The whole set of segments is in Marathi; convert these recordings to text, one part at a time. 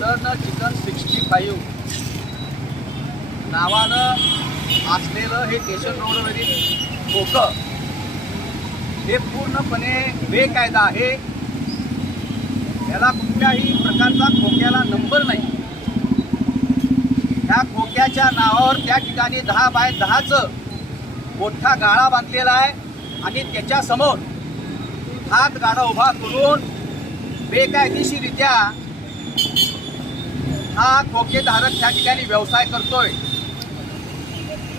Modern chicken sixty five. नावानं असलेलं हे केशन रोडवरील खोकं हे पूर्णपणे बेकायदा आहे. याला कुठल्याही प्रकारचा खोक्याला नंबर नाही. त्या खोक्याच्या नावावर त्या ठिकाणी दहा बाय दहाचं मोठा गाळा बांधलेला आहे आणि त्याच्यासमोर हात गाडा उभा करून बेकायदेशीरित्या हा खोकेधारक त्या ठिकाणी व्यवसाय करतोय.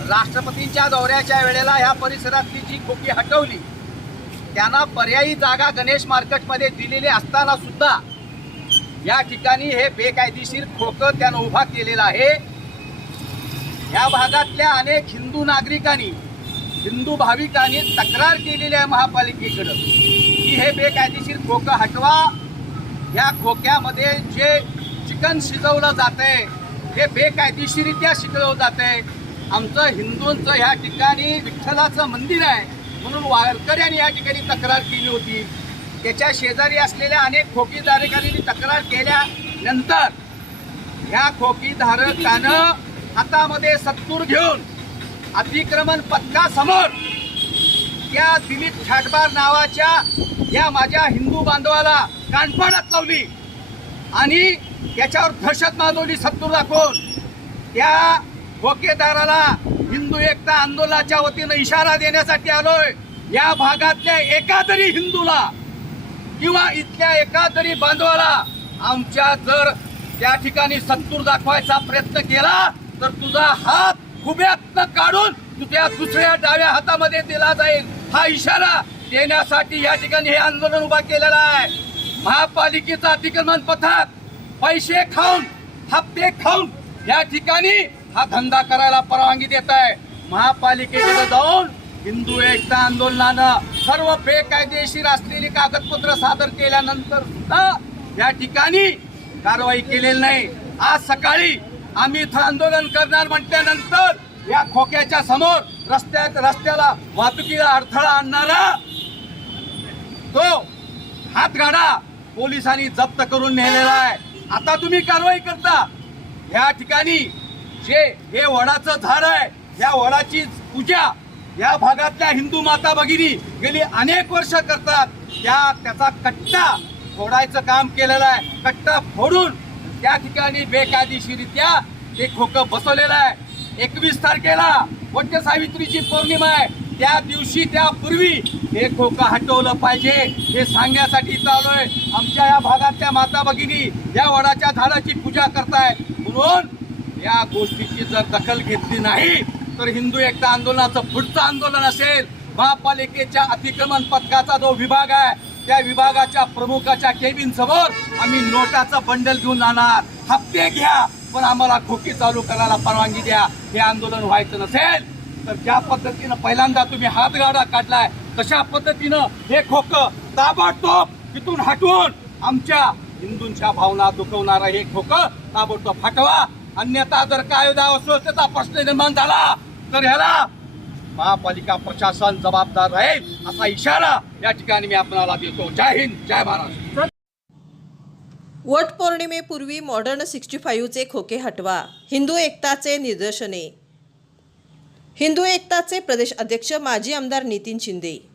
राष्ट्रपतींच्या दौऱ्याच्या वेळेला ह्या परिसरातली जी खोकी हटवली त्यांना पर्यायी जागा गणेश मार्केटमध्ये दिलेली असताना सुद्धा या ठिकाणी हे बेकायदेशीर खोकं त्यानं उभा केलेलं आहे. या भागातल्या अनेक हिंदू नागरिकांनी हिंदू भाविकांनी तक्रार केलेली आहे महापालिकेकडं की हे बेकायदेशीर खोकं हटवा. या खोक्यामध्ये जे चिकन शिजवलं आहे हे बेकायदेशीरित्या शिजवलं आहे आमचं हिंदूंचं ह्या ठिकाणी विठ्ठलाचं मंदिर आहे. म्हणून वारकऱ्यांनी या ठिकाणी तक्रार केली होती. त्याच्या शेजारी असलेल्या अनेक खोकीधारकांनी तक्रार केल्यानंतर ह्या खोकीधारकानं हातामध्ये सत्तूर घेऊन अतिक्रमण पथकासमोर त्या दिलीप छाटबार नावाच्या या माझ्या हिंदू बांधवाला कानफाडात लावली. आणि त्याच्यावर दहशत माजवली सत्तूर दाखवून त्या ठोकेदाराला हिंदू एकता आंदोलनाच्या वतीनं इशारा देण्यासाठी आलोय. या भागातल्या एका तरी हिंदूला किंवा इथल्या एका तरी बांधवाला आमच्या जर त्या ठिकाणी सत्तूर दाखवायचा प्रयत्न केला तर तुझा हात खुब्यातनं काढून तुझ्या दुसऱ्या डाव्या हातामध्ये दिला जाईल. हा इशारा देण्यासाठी या ठिकाणी हे आंदोलन उभा केलेलं आहे. महापालिकेचं अतिक्रमण पथक पैसे खाऊन हप्ते खाऊन या ठिकाणी हा धंदा करायला परवानगी देत आहे. महापालिकेकडे जाऊन हिंदू एकता आंदोलनानं सर्व बेकायदेशीर असलेली कागदपत्र सादर केल्यानंतर सुद्धा या ठिकाणी कारवाई केलेली नाही. आज सकाळी आम्ही इथं आंदोलन करणार म्हटल्यानंतर या खोक्याच्या समोर रस्त्यात रस्त्याला वाहतुकीला अडथळा आणणारा तो हातगाडा पोलिसांनी जप्त करून नेलेला आहे. आता तुम्ही कारवाई करता. या ठिकाणी जे हे वडाचं झाड आहे या वडाची पूजा या भागातल्या हिंदू माता भगिनी गेली अनेक वर्ष करतात. त्या त्याचा कट्टा फोडायचं काम केलेलं आहे. कट्टा फोडून त्या ठिकाणी बेकायदेशीरित्या ते खोकं बसवलेलं आहे. एकवीस तारखेला वट्य सावित्रीची पौर्णिमा आहे. त्या दिवशी त्यापूर्वी हे खोकं हटवलं पाहिजे हे सांगण्यासाठी इथं आमच्या या भागातल्या माता भगिनी या वडाच्या झाडाची पूजा करताय. म्हणून या गोष्टीची जर दखल घेतली नाही तर हिंदू एकता आंदोलनाचं पुढचं आंदोलन असेल. महापालिकेच्या अतिक्रमण पथकाचा जो विभाग आहे त्या विभागाच्या प्रमुखाच्या केबिन समोर आम्ही नोटाचं बंडल घेऊन जाणार. हप्ते घ्या पण आम्हाला खोकी चालू करायला परवानगी द्या. हे आंदोलन व्हायचं नसेल तर ज्या पद्धतीनं पहिल्यांदा तुम्ही हातगाडा काढलाय तशा पद्धतीनं हे खोक ताबडतोब तिथून हटवून आमच्या हिंदूंच्या भावना दुखवणारा हे खोक ताबडतोब हटवा. अन्यथा जर कायदा व प्रश्न निर्माण झाला तर ह्याला महापालिका प्रशासन जबाबदार राहील असा इशारा या ठिकाणी मी आपणाला देतो. जय हिंद जय महाराष्ट्र. वट पौर्णिमेपूर्वी मॉडर्न सिक्स्टी फाईव्हचे खोके हटवा. हिंदू एकताचे निदर्शने. हिंदू एकताचे प्रदेश अध्यक्ष माजी आमदार नितीन शिंदे.